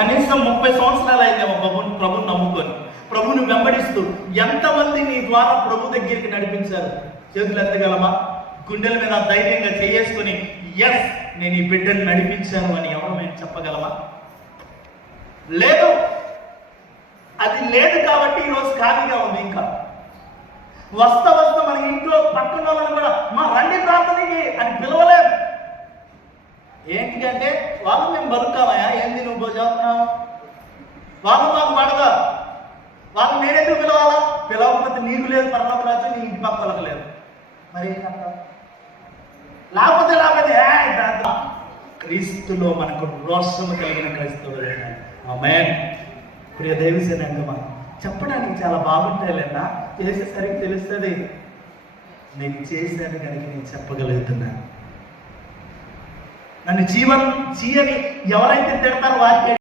కనీసం 30 సంవత్సరాలు అయిందేమో ప్రభుని నమ్ముకొని, ప్రభుని వెంబడిస్తూ ఎంతమంది నీ ద్వారా ప్రభు దగ్గరికి నడిపించారు? చేతులు ఎత్తగలమా? గుండెల మీద ధైర్యంగా చేసుకుని ఎస్ నేను ఈ బిడ్డను నడిపించాను అని ఎవరు మేము చెప్పగలమా? లేదు. అది లేదు కాబట్టి ఈరోజు ఖాళీగా ఉంది. ఇంకా వస్తా మన ఇంట్లో పక్కన వాళ్ళని కూడా మా రండి ప్రార్థనకి అని పిలవలేము. ఏంటి అంటే వాళ్ళు మేము బతుకామయా, ఏంది నువ్వు చదువుతున్నావు, వాళ్ళు మాకు పడదా, వాళ్ళు నేనెందుకు పిలవాలా? పిలవకపోతే నీకు లేదు పరలోక రాజ్యం, నీ ఇంటి పక్కలకు లేదు, మరి లేకపోతే క్రీస్తులో మనకు రోషము కలిగిన క్రైస్తవులు. ఆమేన్. ప్రియ దైవజనంగా చెప్పడానికి చాలా బాగుంటాయి లేదా, చేసేసరికి తెలుస్తుంది. నేను చేశాను కనుక నేను చెప్పగలుగుతున్నాను. నన్ను జీవనం చేయని ఎవరైతే తిడతారో వారికి